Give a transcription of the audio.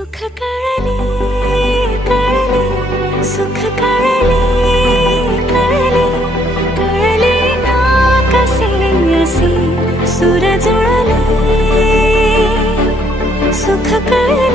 सुख कळले कळले, सुख कळले कळले, कळले ना कसे असे सूर जुळले, सुख कळले